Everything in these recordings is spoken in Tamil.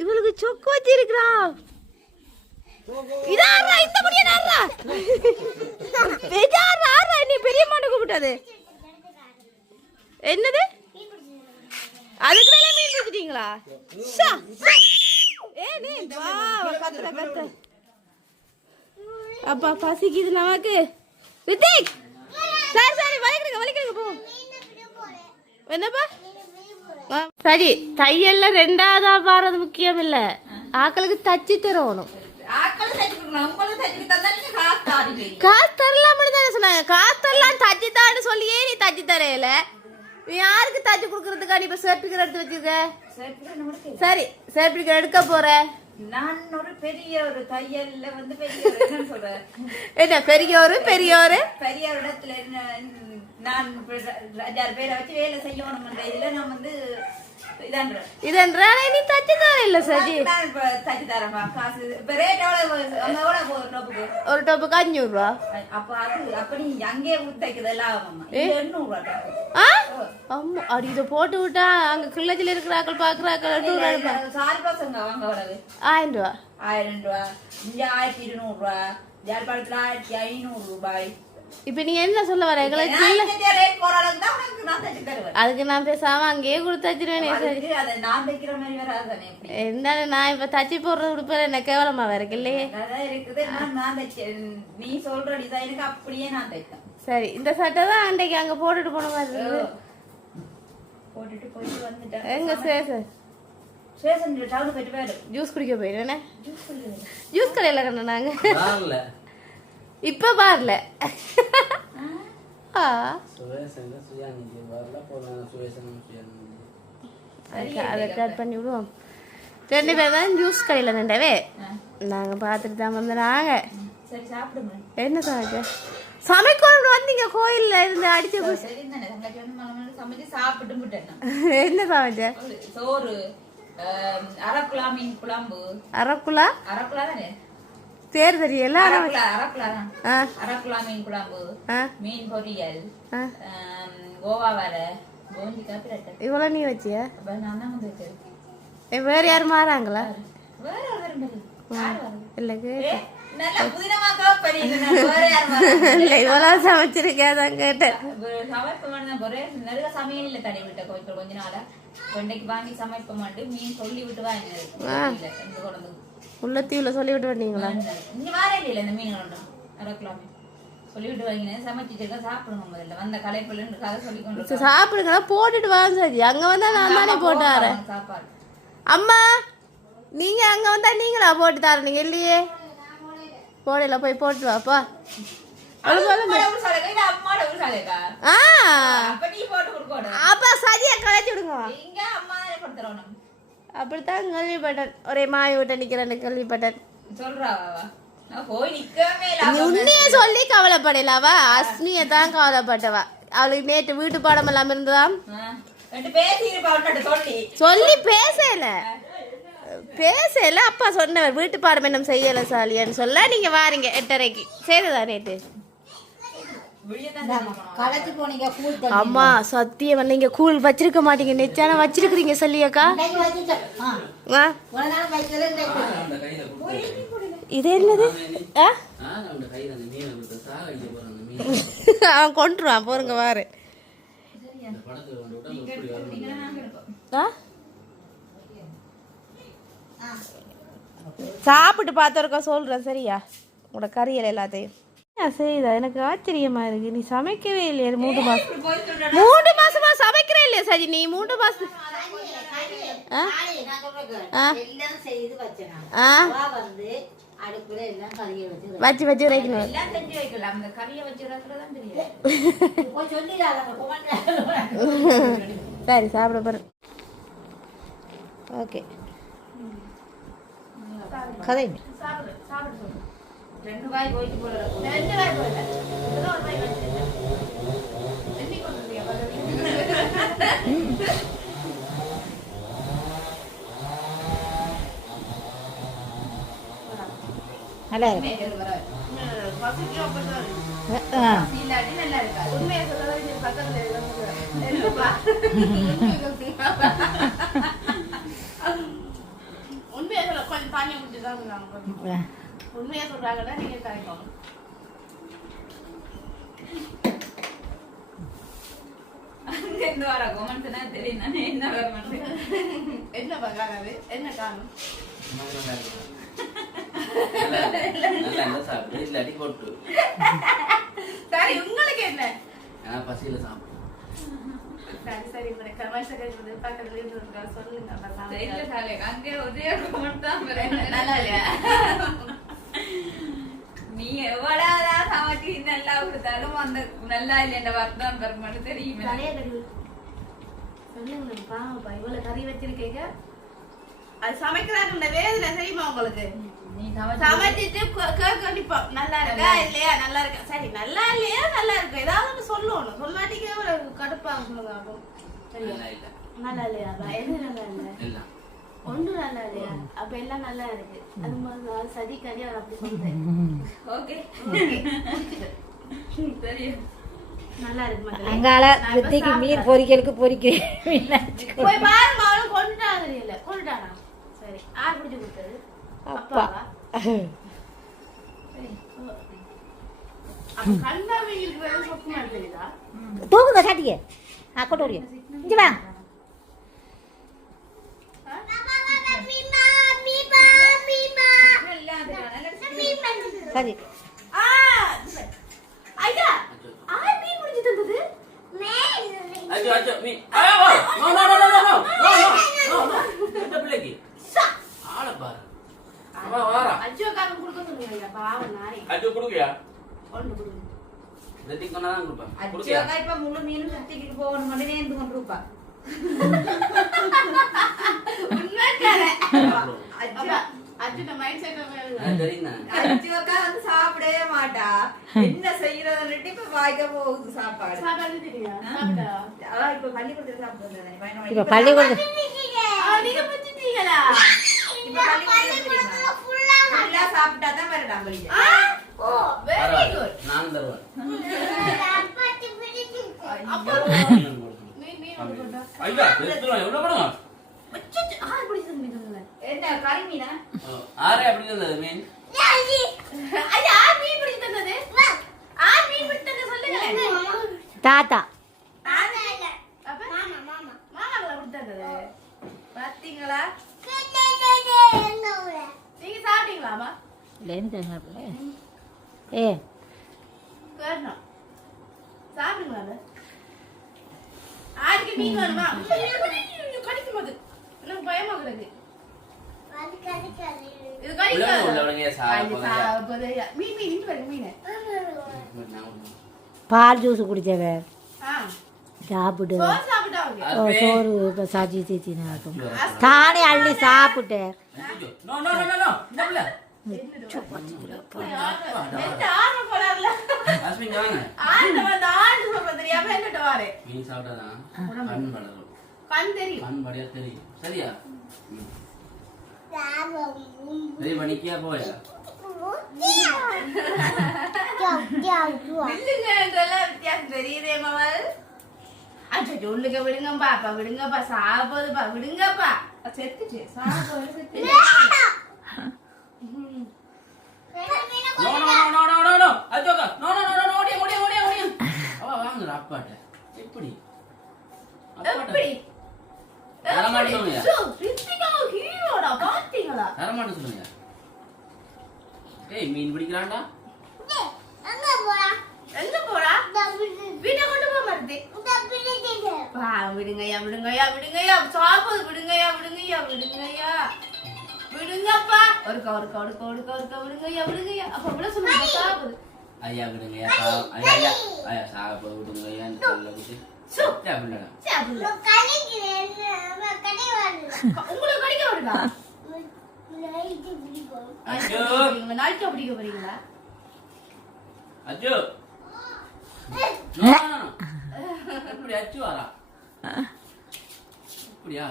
இவளுக்கு சொக்கு வச்சு இருக்கிறா. நீ பெரிய மாட்டை கூப்பிட்டாது என்னது? அதுக்கு மேல மீன் பிடிச்சிட்டீங்களா? அப்பா பசிக்குது நமக்கு. ரித்திக் சரி சரி வலிக்கிறீங்க வலிக்கிறீங்க போ. என்னப்பா சரி தையல்ல ரெண்டாவதா பாடுறது முக்கியம் இல்ல, ஆக்களுக்கு தச்சு தரணும். காசு தரலாம் தானே சொன்னாங்க. காசு தரலாம் தச்சு தான்னு சொல்லியே நீ தச்சு தரையில யாருக்கு தச்சு குடுக்கறதுக்கா? நீ இப்ப சர்டிபிகேட் எடுத்து வச்சிருக்க. சரி சர்டிபிகேட் எடுக்க போற. நான் ஒரு பெரிய ஒரு தையல்ல வந்து என்ன பெரியோரு பெரியோரு பெரிய இடத்துல நான் 6 பேரை வச்சு வேலை செய்யணும். இதுல நான் வந்து இதன்ற நீ தச்சு தர இல்ல சரி தச்சு தரமா காசு இப்ப ரேட் எவ்வளவு ஒரு டோப்புக்கு 500 ரூபா. அப்ப அது அப்ப நீ அங்கே தைக்கிறது எல்லாம் 800 ரூபா. ஆமா அடி இதை போட்டு விட்டா அங்க கிள்ளச்சில இருக்கிறாக்கள் பாக்குறாக்கள் சாரி பசங்க வாங்க வளவு 1000 ரூபா 1000 ரூபா இங்க 1200 ரூபா ஜாழ்ப்பாணத்துல 1500 ரூபாய். இப்ப நீங்க என்ன சொல்ல வர? அதுக்கு நான் பேசாம அங்கேயே கொடுத்து வச்சிருவேன். என்ன நான் இப்ப தச்சு போடுறது உடுப்ப என்ன கேவலமா இருக்கு இல்லையே. நீ சொல்ற டிசைனுக்கு அப்படியே நான் தைத்தேன். சரி இந்த சட்டை தான் அன்றைக்கு அங்க போட்டுட்டு போன மாதிரி இருக்கு. போட்டுட்டு போயிட்டு வந்துட்டேன். எங்க சேசன் ஜூஸ் குடிக்க போயிடுறேன். ஜூஸ் கடையில கண்ண நாங்க இப்ப பாருல அதை கட் பண்ணி விடுவோம். 2 பேர் தான் ஜூஸ் கடையில நின்றவே நாங்க பாத்துட்டு தான் வந்து நாங்க என்ன சமைச்ச சமைக்கணும் வந்தீங்க கோயில்ல இருந்து அடிச்சு என்ன சமைச்ச? சோறு அரக்குலா மீன் குழம்பு. அரக்குலா அரக்குலா தானே பேர் தெரியல. அரக்குலா மீன் குழம்பு மீன் பொரியல் கோவா வரை கோஞ்சி காப்பி. இவ்வளவு நீ வச்சியா? நான் தான் வந்து வச்சேன். வேற யாரும் மாறாங்களா? இல்ல இவ்வளவு சமைச்சிருக்கேன் கேட்டேன். சமையல தடை விட்ட கோயில் கொஞ்ச நாளா கொண்டைக்கு வாங்கி சமைப்ப மாட்டேன். மீன் சொல்லி விட்டு வாங்க உள்ளத்தீவுல சொல்லி விட்டு வந்தீங்களா? இங்க வார இல்ல இந்த மீன் அரக்கலாமே சொல்லிவிட்டு வாங்கினே சமைச்சிட்டு சாப்பிடுங்க. முதல்ல வந்த கலைப்புல கதை சொல்லி கொண்டு சாப்பிடுங்க போட்டுட்டு வாங்க. சரி அங்க வந்தா நான் தானே போட்டு தரேன் சாப்பாடு. அம்மா நீங்க அங்க வந்தா நீங்களா போட்டு தரீங்க இல்லையே? போடல போய் போட்டு வாப்பா. அப்ப சரியா களைச்சி விடுங்க. அப்படித்தான் கேள்விப்பட்டேன். ஒரே மாய விட்ட நிக்கிறேன்னு கேள்விப்பட்டேன். உன்னையே சொல்லி கவலைப்படலவா அஸ்மிய தான் கவலைப்பட்டவா. அவளுக்கு நேற்று வீட்டு பாடம் எல்லாம் இருந்ததாம் சொல்லி பேசல அப்பா சொன்னவர் வீட்டு பாடம் என்ன செய்யல சாலியான்னு சொல்ல நீங்க வாரீங்க 8:30க்கு செய்ததா நேற்று? அம்மா சத்தியம் நீங்க கூழ் வச்சிருக்க மாட்டீங்க. நெச்சான வச்சிருக்கிறீங்க சொல்லியாக்கா. இது என்னது? அவன் கொண்டுருவான் போருங்க வாரு. சாப்பிட்டு பார்த்தவருக்கா சொல்றேன் சரியா? உங்களோட கறியல் எல்லாத்தையும் செய்தா எனக்கு ஆச்சரியமா இருக்கு. நீ சமைக்கவே இல்லையா? 3 மாசமா சமைக்கிறே இல்லையா சரி? நீ 3 மாசம் வச்சு வச்சு வைக்கணும். சரி சாப்பிட போறேன். ஓகே கதை 2 வாய் போயிட்டு போல நல்லா இருக்கு. சொல்றாங்கன்னா நீங்க கரைக்கணும். அங்கிருந்து வர கொமெண்ட்னா தெரியும் தானே என்ன வர மாட்டேன். என்ன பகாது என்ன காணும் சரி உங்களுக்கு என்ன பசியில சாப்பிடும். சரி சரி இந்த கமர்ஷியல் கேக்குறது பக்கத்துல இருந்து சொல்லுங்க அப்ப இல்ல சாலே அங்கே ஒரே கொமெண்ட் தான் வரேன். நல்லா இல்லையா நீ எவ்வளவுதான் சமைச்சு நல்லா கொடுத்தாலும் அந்த நல்லா இல்லைன்ற வார்த்தை தான் வர மாட்டேன் தெரியுமே. தலைய கடி சொல்லுங்க பாவப்பா இவ்வளவு கறி வச்சிருக்கீங்க. அது சமைக்கிறாங்க இந்த வேதனை தெரியுமா உங்களுக்கு? நீ சமைச்சிட்டு கண்டிப்பா நல்லா இருக்கா இல்லையா நல்லா இருக்கா சரி நல்லா இல்லையா நல்லா இருக்கு ஏதாவது ஒன்று சொல்லணும் சொல்லாட்டிக்க கடுப்பாக சொல்லுங்க அப்போ சரியா நல்லா இல்லையா எது நல்லா இல்லை ஒன்று நல்லா இல்லையா அப்ப எல்லாம் நல்லா இருக்கு அது மாதிரி சதி கறி அவர் அப்படி சொல்றேன். ஓகே சரி நல்லா இருக்கு அங்கால வித்திக்கு மீன் பொரிக்கலுக்கு பொரிக்கிறேன். போய் பாருமா அவளும் கொண்டுட்டாங்க தெரியல கொண்டுட்டானா சரி ஆறு பிடிச்சு கொடுத்தது அப்பாவா சரி அப்ப கண்டாவிங்களுக்கு வேற சொக்குமா தெரியுதா தூக்குங்க சாட்டிக்கு கொண்டு வரையும் இங்கே வா. சரி ஐயா ஆறு மீன் முடிச்சு தந்தது அச்சோ அச்சோ மீ no no no no no no no no இந்த பிள்ளைக்கு ஆள பாரு அவ வாரா அஜ்ஜோ காரம் கொடுக்க சொல்லுங்க ஐயா பாவம் நானே அச்சோ குடுங்கயா கொண்டு கொடுங்க ரெட்டி கொண்டா தான் கொடுப்பேன் அச்சோக்கா இப்ப முழு மீனும் சுத்திக்கிட்டு போகணும் மட்டும் நேர்ந்து கொண்டு இருப்பா. உண்மைக்காரே அப்பா அஜ்ஜோட மைண்ட் செட் தெரியுங்க அச்சோக்கா வந்து சாப்பிடவே மாட்டா. என்ன செய்யறதுன்னு இப்ப வாய்க்க போகுது சாப்பாடு. சாப்பாடு தெரியா சாப்பிட்டா அதான் இப்ப பள்ளிக்கூடத்துல சாப்பிடுறது இப்போ பள்ளிக்கூடம் நீங்க புடிச்சிட்டீங்களா இப்ப பள்ளிக்கூடத்துல ஃபுல்லா சாப்பிட்டா தான் வரடா வெளிய. ஓ வெரி குட் நான் தருவேன் அப்பா மீன் மீன் கொண்டா ஐயா எடுத்துறோம் எவ்வளவு பண்ணுங்க அச்சோ ஆறு பிடிச்சு மீன் என்ன கறி மீனா? ஆரே அப்படி இருந்தது மீன் ஐயா ஆறு மீன் பிடிச்சு தந்தது ஆறு மீன் பிடிச்சு தந்தது சொல்லுங்க தாத்தா அப்ப மாமா மாமா மாமாங்கள பிடிச்சு தந்தது பாத்தீங்களா நீங்க சாப்பிட்டீங்களாமா இல்லைன்னு தெரியுமா ஏ கேட்டோம் சாப்பிடுங்களா ஆறுக்கு மீன் வேணுமா கடிக்கும் போது எனக்கு பயமா கிடக்கு இது கடிக்காது உள்ளவங்க சாப்பிடுங்க மீன் மீன் இட்டு பாருங்க மீன் பால் ஜூஸ் குடிச்சவ ஆ சாப்பிட்டு சோறு சாப்பிட்டாங்க சோறு இப்போ சாச்சி தீத்தினா தானே அள்ளி சாப்பிட்டேன். நோ நோ நோ நோ இந்த பிள்ளை என்ன ஆறு போறாருல அஸ்மின் வாங்க ஆறு வந்து ஆறு சொல்ற தெரியாம என்னட்ட வாரே மீன் சாப்பிட்டாதான் கண் வளரும் கண் தெரியும் கண் படியா தெரியும் சரியா சரி மணிக்கியா போயா இல்லைங்க இதெல்லாம் வித்தியாசம் தெரியுதே மவள் அச்சோ சொல்லுங்க விடுங்கப்பா அப்பா விடுங்கப்பா சாப்பிடுப்பா விடுங்கப்பா செத்துச்சு சாப்பிடு செத்துச்சு no no no no no no அஜோகா நோ நோ நோ நோ ஓடியா ஓடியா ஓடியா ஓடியா அவ வாங்குற அப்பாட்ட எப்படி எப்படி தரமாட்டோங்க சோ ரித்திகா ஹீரோடா பாத்தீங்களா தரமாட்டோம் சொல்லுங்க ஏய் மீன் பிடிக்கறான்டா எங்க போறா வீட்டை கொண்டு போக மாட்டே பா விடுங்கய்யா விடுங்கய்யா விடுங்கய்யா சாப்பிடு விடுங்கய்யா விடுங்கய்யா விடுங்கய்யா விடுங்கப்பா ஒருக்கா ஒருக்கா ஒருக்கா ஒருக்கா ஒருக்கா விடுங்கய்யா விடுங்கய்யா அப்ப விட சொல்லுங்க சாப்பிடு ஐயா விடுங்கய்யா ஐயா ஐயா சாப்பிட விடுங்கய்யான்னு சொல்ல குட்டி சாப்பிடலாம் சாப்பிடு உங்களுக்கு கடிக்க வருதா அச்சோ நாளைக்கு பிடிக்க போறீங்களா அச்சோ நோ நோ எப்படி அச்சு வரா இப்படியா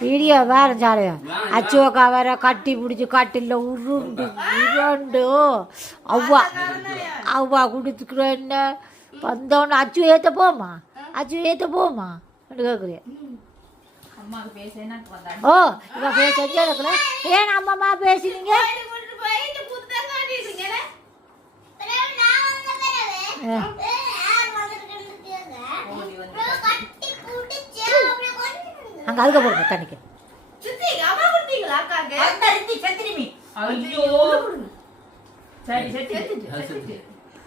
வீடியோ வேற ஜாலியம் அச்சோக்கா வேற கட்டி பிடிச்சி கட்டில உருண்டு உருண்டு அவ்வா அவ்வா குடிச்சுக்கிறோம் என்ன வந்தோன்னு அச்சு ஏற்ற போமா அச்சு ஏற்ற போமா கேட்குறேன் அம்மாவுக்கு பேச எனக்கு வந்தா ஓ இவ பேச ஏன் அம்மா பேசினீங்க ஓடி வந்து அங்கே அதுக்கு போடுங்க தண்ணிக்கு. சித்தி அம்மா கொடுத்தீங்களா அக்காக்கு? அந்தரித்தி செத்திரிமி. ஐயோ. சரி செத்துட்டு.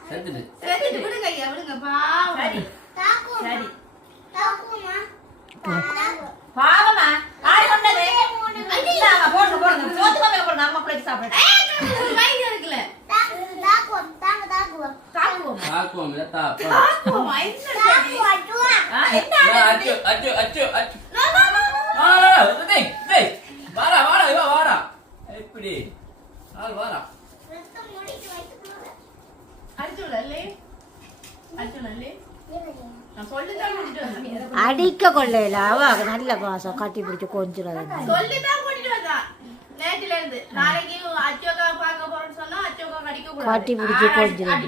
செத்துட்டு சேர்த்துட்டு விடுங்க ஐயா, விடுங்க பாவம். சரி. சரி. தாக்குமா பாவமா ஆடி கொண்டது. இந்தாங்க போடுங்க போடுங்க. சோத்து கோமையில போடுங்க. அம்மா பிளேட் சாப்பிடுறேன். மைண்ட் இருக்குல்ல. தாக்குவோம் தாங்க தாக்குவோம் தாக்குவோம். தாக்குவோம் இல்ல தாப்பா. தாக்குவோம். என்ன சரி? தாக்குவோம் என்ன அச்சோ அச்சோ அச்சோ அச்சோ. No no no. டேய் டேய் வாடா வாடா இவ வாடா. எப்படி ஆள் வாடா. ரத்தம் முடிச்சு வைத்துக்கோங்க அடிச்சுடலே. அடிச்சுடலே. நான் சொல்லிதான் கூட்டிட்டு வந்தேன். அடிக்க கொள்ளையில அவ நல்ல பாசம் கட்டி பிடிச்சி கொஞ்சிடாது. சொல்லிதான் கூட்டிட்டு வந்தான். நேத்துல இருந்து நாளைக்கு அச்சோக்கா பார்க்க போறேன்னு சொன்னா அச்சோக்கா கடிக்க கூடாது. கட்டி பிடிச்சி கொஞ்சிடாது.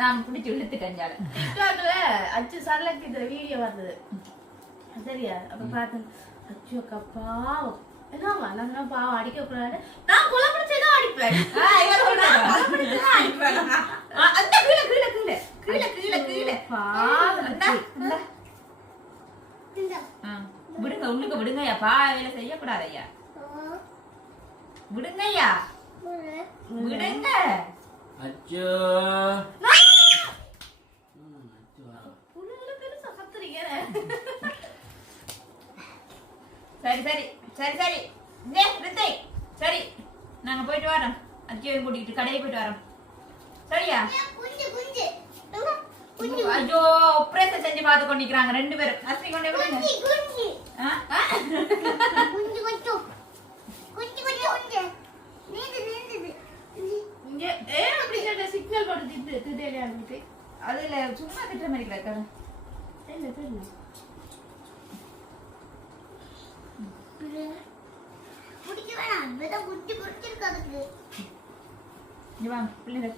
நான் பிடிச்சி இழுத்துட்டேன் ஜால. டிக்டாக்ல அச்சு சரலக்கு இந்த வீடியோ வந்தது. சரியா? அப்ப பார்த்தேன் அச்சோக்கா பாவம். என்னவா நான் பாவம் அடிக்க கூடாது. நான் கொலை பிடிச்சதான் அடிப்பேன். கொலை பிடிச்சதான் அடிப்பேன். அந்த கீழே கீழே கீழே கீழே கீழே கீழே பாவம். விடுங்க உள்ளுக்கு விடுங்கய்யா. வேலை செய்யக்கூடாது ஐயா. விடுங்கய்யா விடுங்க. அச்சோ புள்ளைகளுக்கு பெருசா கத்துறீங்க. சரி சரி சரி சரி ரித்தை சரி நாங்க போயிட்டு வரோம். அத்தியோவையும் கூட்டிக்கிட்டு கடையை போயிட்டு வரோம். சரியா? குஞ்சு குஞ்சு ஐயோ ஆபரேஷன் செஞ்சு பார்த்து கொண்டிருக்கிறாங்க ரெண்டு பேரும். அஸ்மி கொண்டே விடுங்க. குஞ்சு குஞ்சு ஆ? குஞ்சு குஞ்சு குஞ்சு குஞ்சு குஞ்சு நீந்து இங்க அப்படி சொல்ற சிக்னல் போட்டு திட்டேலியா இருக்கு. அதுல சும்மா திட்டுற மாதிரி இருக்காது. தெரியல தெரியல. குடிக்க வேணாம் வெத குஞ்சு குடிச்சிருக்காதுக்கு இங்க வாங்க பிள்ளைங்க.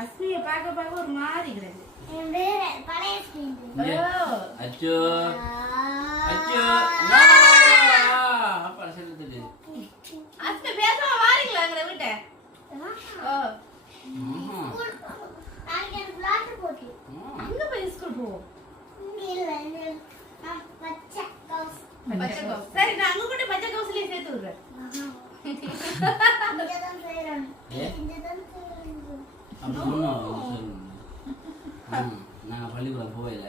அஸ்மியை பார்க்க ஒரு மாதிரி கிடக்கு. வேற பழைய ஸ்கிரீன் இங்க. அச்சோ அச்சோ அப்பா செத்துட்டு. அஸ்மி பேசாம வாரீங்களா எங்களை விட்ட? ஓ நாளைக்கு எனக்கு விளையாட்டு போட்டி அங்க போய் ஸ்கூல் போவோம். இல்ல நான் பச்சை கவுஸ் பச்சை கவுஸ். சரி நான் அங்க கூட பச்சை கவுஸ்லயே சேர்த்து விடுறேன். இங்கதான் செய்யறேன் ஏ? இங்கதான் செய்யறேன் அப்படி சொன்னோம் நாங்கள் பள்ளிக்கூடம் போகல.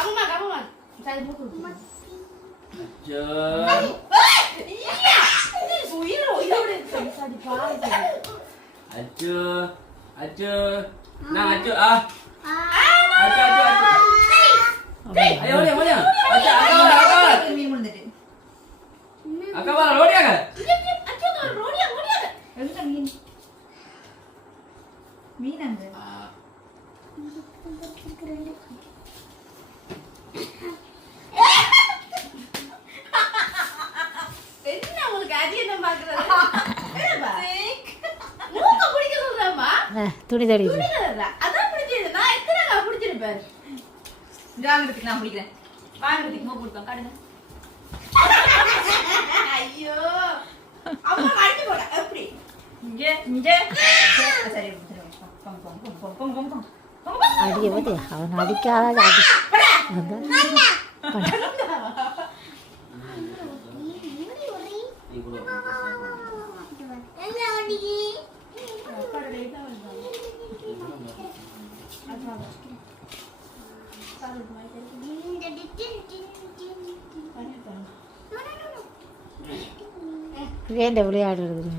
அம்மா அம்மா சரி மூக்கு. அச்சோ உயிரோட சரி பாவம். அச்சோ அச்சோ நான் அச்சோ அச்சோ அச்சோ அச்சோ ஐயோ ஓடியா ஓடியா அச்சோ அக்கா மீன் விழுந்துட்டு. அக்கா வர ஓடியாங்க. ரோடியா ரோடியா. எங்க மீன்? மீன் அங்க. என்ன உங்களுக்கு அதிகம் பாக்குறது? மூக்க பிடிக்க சொல்றேம்மா. துணி தடி புரியல. அதான் பிடிச்சது. நான் எத்தனை பிடிச்சிருப்பேன். வாங்குறதுக்கு நான் பிடிக்கிறேன். வாங்குறதுக்கு மோ கொடுப்பேன் காடுங்க. ஐயோ அம்மா அடிச்சு போட எப்படி? இங்க இங்க சரி பம் பம் பம் பம் பம் பம் பம். அடிக்க பத்தி அவன் அடிக்காத அடி வேண்ட விளையாடுறது.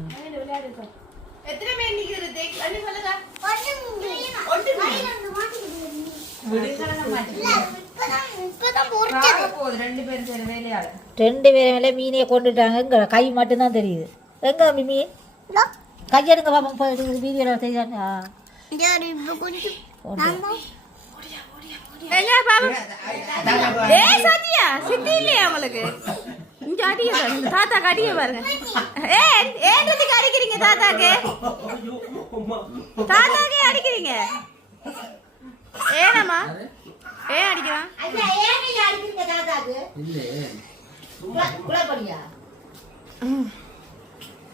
எத்தனை பேர் நிக்கிறது? என்ன சொல்லுங்க. ரெண்டு பேரும் சரி வேலையாள. ரெண்டு பேரும் மேலே மீனே கொண்டுட்டாங்க. இங்கே கை மட்டும்தான் தெரியுது. எங்க அம்மி மீன் கையெடுங்க பாப்பா போயிட்டு வீதியில் தெரியாதா? தாத்தா கடிக்க பாருங்க. அடிக்கிறீங்க தாத்தாக்கு தாத்தாக்கே அடிக்கிறீங்க. ஏனம்மா ஏன் அடிக்கிறான்? குழப்படியா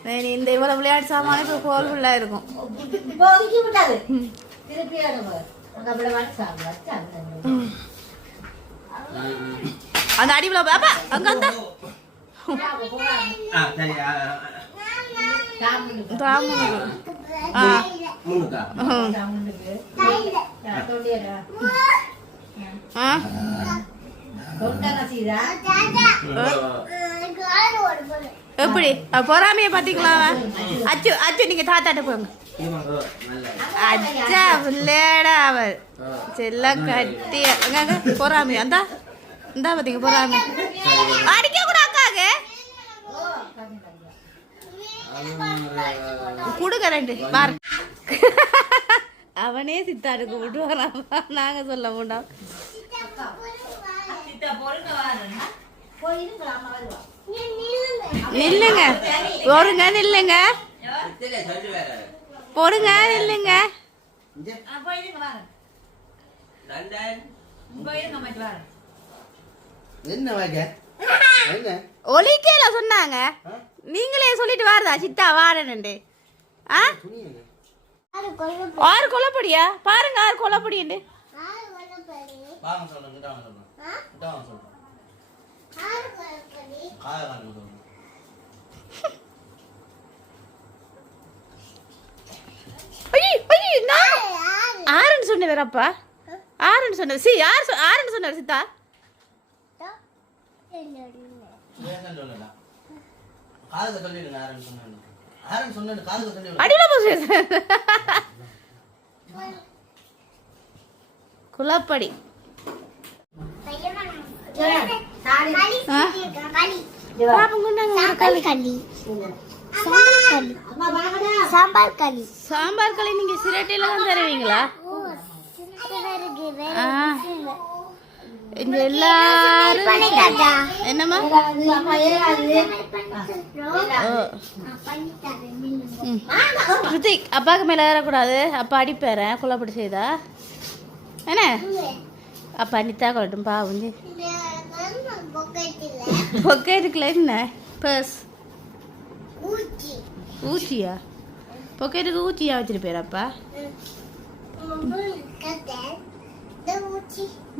சரி, இந்த இவ்வளவு விளையாட்டு சாமான இப்போ கோல் ஃபுல்லா இருக்கும். இப்போ ஒதுக்கி விட்டாது திருப்பி அங்க விளையாட்டு சாப்பிட அந்த அடிவுல பாப்பா அங்க அந்த முன்னுக்கா எப்படி பொறாமைய பாத்தீங்களா? அச்சு அச்சு நீங்க தாத்தாட்ட போங்க. அச்சா விளையாட அவர் செல்ல கட்டி பொறாமை அந்த இந்த பாத்தீங்க பொறாமை அடிக்க கூட அக்காங்க கொடுக்க ரெண்டு பாரு. அவனே சித்தாடுக்கு விட்டு வரான், நாங்க சொல்ல மாட்டோம். நில்லுங்க பொறுங்க, நில்லுங்க பொறுங்க, நில்லுங்க. ஒலிக்கேல சொன்னாங்க, நீங்களே சொல்லிட்டு வாருதா சித்தா வாரனண்டு. ஆறு கொல்லப்படியா பாருங்க, ஆறு கொல்லப்படிண்டு. ஆறுன்னு சொன்ன வேறப்பா, ஆறுன்னு சொன்ன சி யார் ஆறுன்னு சொன்னார் சித்தா? குலப்படி சாம்பார் களி நீங்க சிரட்டையில தான் தருவீங்களா? இங்க எல்லாரும் என்னம்மா ரித்திக் அப்பாவுக்கு மேல ஏறக்கூடாது, அப்பா அடிப்பேறேன் குள்ளப்படி செய்தா என்ன? அப்பா அனிதா கொள்ளட்டும் பாவுஞ்சி பொக்கெட்டுக்குள்ள என்ன பர்ஸ் ஊச்சியா? பொக்கெட்டுக்கு ஊச்சியா வச்சிருப்பேரப்பா?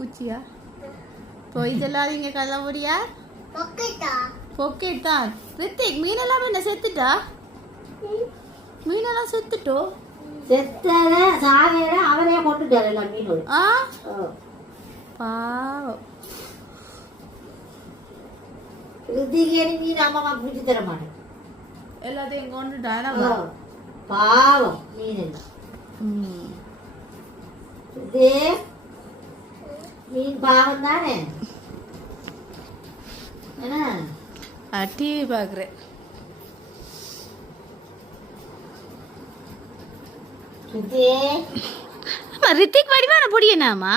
ஊச்சியா? போய் சொல்லாதீங்க கள்ளபடியா. பொக்கெட் தான் ரித்திக். மீனெல்லாம் என்ன செத்துட்டா? மீனெல்லாம் செத்துட்டோ? செத்தத சாவேட அவரே கொண்டுட்டாரு எல்லாம் மீனோட. பாவம். ரித்திகேரி மீன் அம்மா பிடிச்சி தர மாட்டேன், எல்லாத்தையும் கொண்டுட்டானா பாவம் மீன் எல்லாம். இதே மீன் பாவம் தானே. டிவி பாக்குறேன். ரித்திக் வடிவான பொடியனாமா?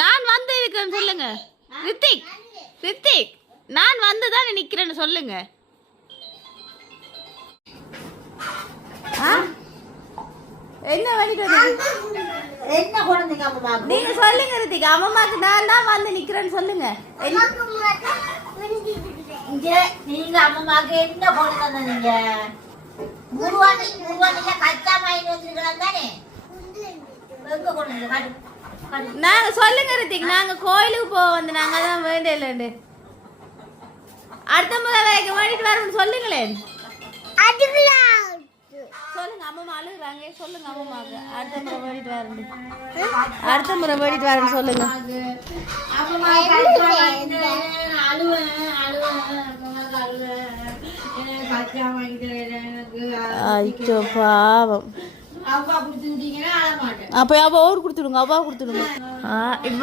நான் வந்து இருக்கிறேன்னு சொல்லுங்க ரித்திக். ரித்திக் நான் வந்துதான் நிக்கிறேன்னு சொல்லுங்க. என்ன பண்ணிட்டு என்ன குழந்தைங்க அம்மா? நீங்க சொல்லுங்க ரித்திக். அம்மாக்கு நான் தான் வந்து நிக்கிறேன்னு சொல்லுங்க. இங்க நீங்க அம்மாக்கு என்ன குழந்தை? நீங்க முருவானி கச்சா மாயின் வச்சிருக்கலாம் தானே? எங்க குழந்தை? நாங்க சொல்லுங்க ரித்திக், நாங்க கோயிலுக்கு போக வந்து நாங்க தான் வேண்டியலண்டு. அடுத்த முறை வேலைக்கு வேண்டிட்டு வரணும்னு சொல்லுங்களேன். சொல்லுங்க அம்மா அழுகுறாங்க, சொல்லுங்க அம்மாக்கு அடுத்த முறை வேண்டிட்டு வரணும். அடுத்த முறை வேண்டிட்டு வரணும்னு சொல்லுங்க. ஐயோ பாவம். அப்ப அவ ஊர் கொடுத்துடுங்க, அவா கொடுத்துடுங்க.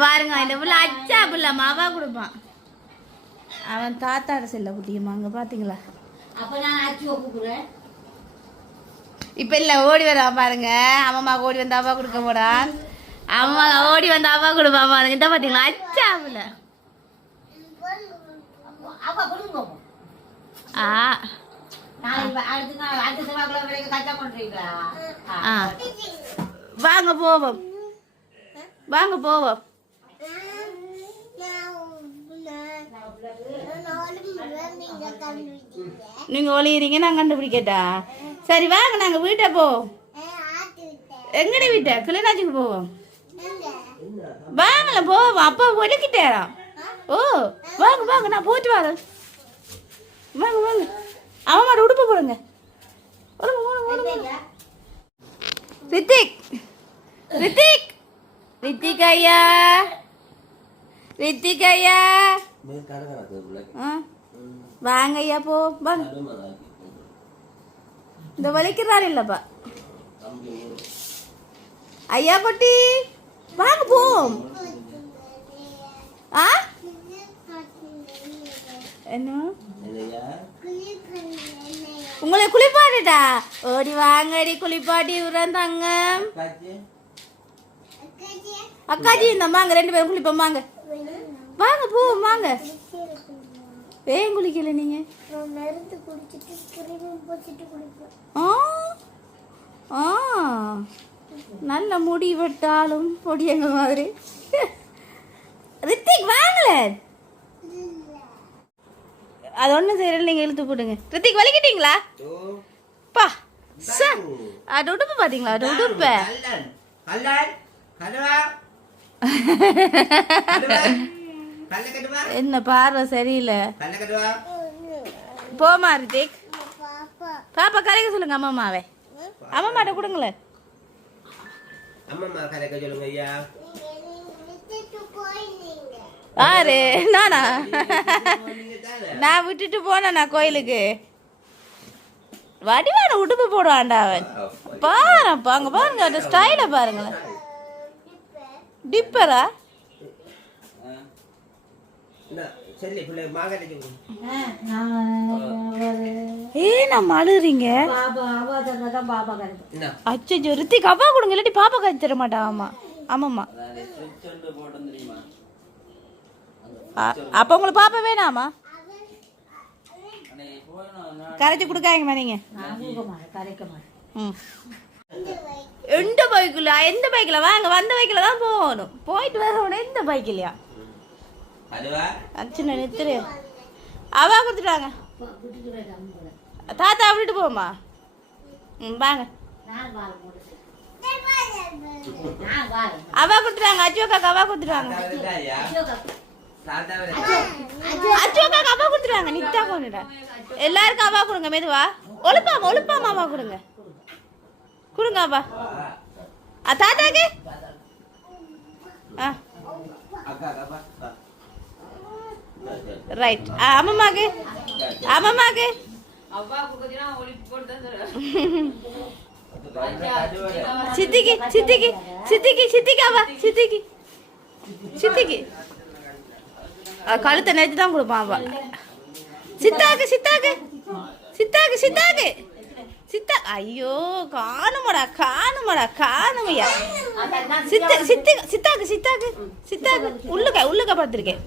பாருங்க இந்த புள்ள அச்சா புள்ளம்மா அவா கொடுப்பான். அவன் தாத்தாட செல்ல குட்டியம்மா அங்க பாத்தீங்களா? இப்ப இல்ல ஓடி வரா பாருங்க. அம்மா ஓடி வந்து அவா கொடுக்க போடான். அம்மா ஓடி வந்து அவா கொடுப்பா பாருங்க. இந்த பாத்தீங்களா அச்சா புள்ள. வாங்க போவோம், வாங்க போவோம். நீங்கள் ஒளியிறீங்க நான் கண்டுபிடிக்கட்டா? சரி வாங்க நாங்கள் வீட்டை போவோம். எங்கடி வீட்டை? கிளிநாச்சிக்கு போவோம். வாங்கல போவோம். அப்பா ஒலிக்கிட்டேராம். ஓ வாங்க வாங்க நான் போட்டு வரேன். வாங்க வாங்க. அவன் உடுப்பு போடுங்க. ரித்திக் ரித்திக் ரித்திக் ஐயா ரித்திக் ஐயா வாங்க ஐயா போ வாங்க. இந்த வலிக்கிறாரு இல்லப்பா ஐயா பொட்டி வாங்க போம். ஆ என்ன உங்களை குளிப்பாட்டுட்டா? ஓடி வாங்கடி குளிப்பாட்டி விடுறேன் தங்க. அக்காஜி இந்த வாங்க 2 பேரும் குளிப்போம் வாங்க. வாங்க போவோம் வாங்க. ஏன் குளிக்கல நீங்க? நல்ல முடி வெட்டாலும் பொடியங்க மாதிரி. ரித்திக் வாங்கல அது ஒன்றும் செய்யல. நீங்கள் இழுத்து போடுங்க. ரித்திக் வலிக்கிட்டீங்களா? பா சார் அது உடுப்பு பார்த்தீங்களா? அது உடுப்ப என்ன பார்வை சரியில்லை. போமா ரித்திக். பாப்பா கரைக்க சொல்லுங்க அம்மாமாவே. அம்மாட்ட கொடுங்களேன். ஆறு நானா நான் விட்டுட்டு போனேண்ணா கோயிலுக்கு. வடிவான உடுப்பு போடுவான்டா அவன். பாருப்பா அங்க பாருங்க அந்த ஸ்டைல பாருங்களேன். டிப்பரா நம்ம அழுறீங்க. அச்சோ ரித்திக் அப்பா கொடுங்க இல்லாட்டி பாப்பா காய்ச்சி தர மாட்டா. ஆமா ஆமாம்மா அப்ப உங்களுக்கு பாப்பா வேணாமா? கரைச்சி கொடுக்காங்கம்மா நீங்க. எந்த பைக்குல? எந்த பைக்ல? வாங்க வந்த பைக்ல தான் போகணும். போயிட்டு வர எந்த பைக்லையா? சின்ன நித்திரு அவா கொடுத்துட்டாங்க. தாத்தா விட்டுட்டு போமா. வாங்க அவா கொடுத்துட்டாங்க. அச்சோக்கா அவா கொடுத்துட்டாங்க. அச்சோக்கா அவா கொடுத்துட்டாங்க. நித்தா கொண்டுடா எல்லாருக்கும் அவா கொடுங்க. மெதுவா ஒழுப்பாமா அவா கொடுங்க. கொடுங்க அவா. தாத்தாக்கு ரைட். அம்மாக்கு சித்திக்கு சித்திக்கு சித்திக்கு சித்திக்கு அவா சித்திக்கு கழுத்தை நெஞ்சு தான் கொடுப்பான் அவா. சித்தா ஐயோ காணுமையா. சித்தாக்கு உள்ளுக்க பார்த்துருக்கேன்.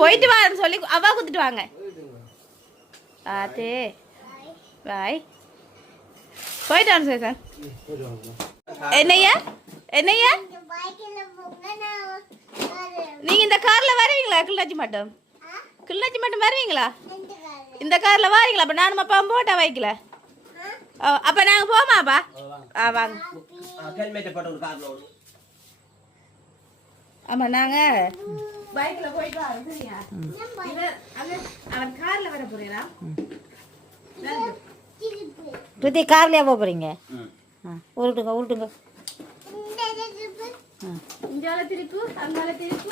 போயிட்டு வான்னு சொல்லி அவா குத்துட்டு வாங்க. ஆத்தே பாய் போயிட்டு வாங்க சார். என்னையா நீங்க இந்த கார்ல வருவீங்களா? கிளிநாச்சி மட்டும் வருவீங்களா? இந்த கார்ல வாரீங்களா? அப்ப நானும் அப்பா போட்டா வைக்கல. அப்ப நாங்க போமாப்பா. வாங்க. ஆமா நாங்க பைக்ல போயிட்டு வரோம். சரியா? அவன் கார்ல வர போறீங்களா? ரித்தி கார்லயா போறீங்க? உருட்டுங்க. இங்கால திருப்பு அங்கால திருப்பு.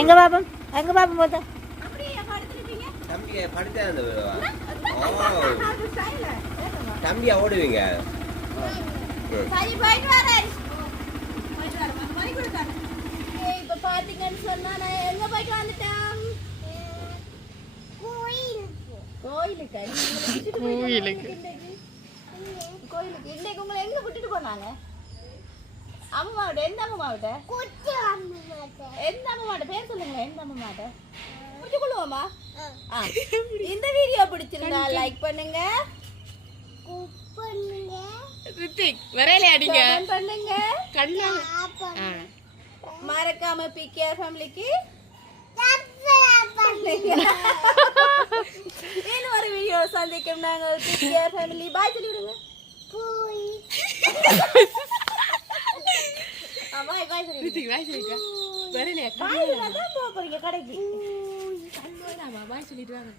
எங்க பாப்பம் போத்தா தம்பியா ஓடுவீங்க. இப்ப பாத்தீங்கன்னு சொன்னா நான் எங்க போயிட்டு வந்துட்டேன். கோயிலுக்கு இன்னைக்கு உங்களை எங்க விட்டுட்டு போனாங்க? அம்மா விட்ட எந்த அம்மா விட்ட? எந்த அம்மா பேர் சொல்லுங்க. எந்த அம்மா முடிச்சு கொள்ளுவோமா? இந்த வீடியோ பிடிச்சிருந்தா லைக் பண்ணுங்க, பண்ணுங்க, மறக்காம பிகேஆர் ஃபேமிலிக்கு இன்னும் ஒரு வீடியோ சந்திக்கும் நாங்கள். பிகேஆர் ஃபேமிலி பாய் சொல்லி விடுங்க. பாய் சொல்லி போறீங்க கடைக்கு. பாய் சொல்லிட்டு வாங்க.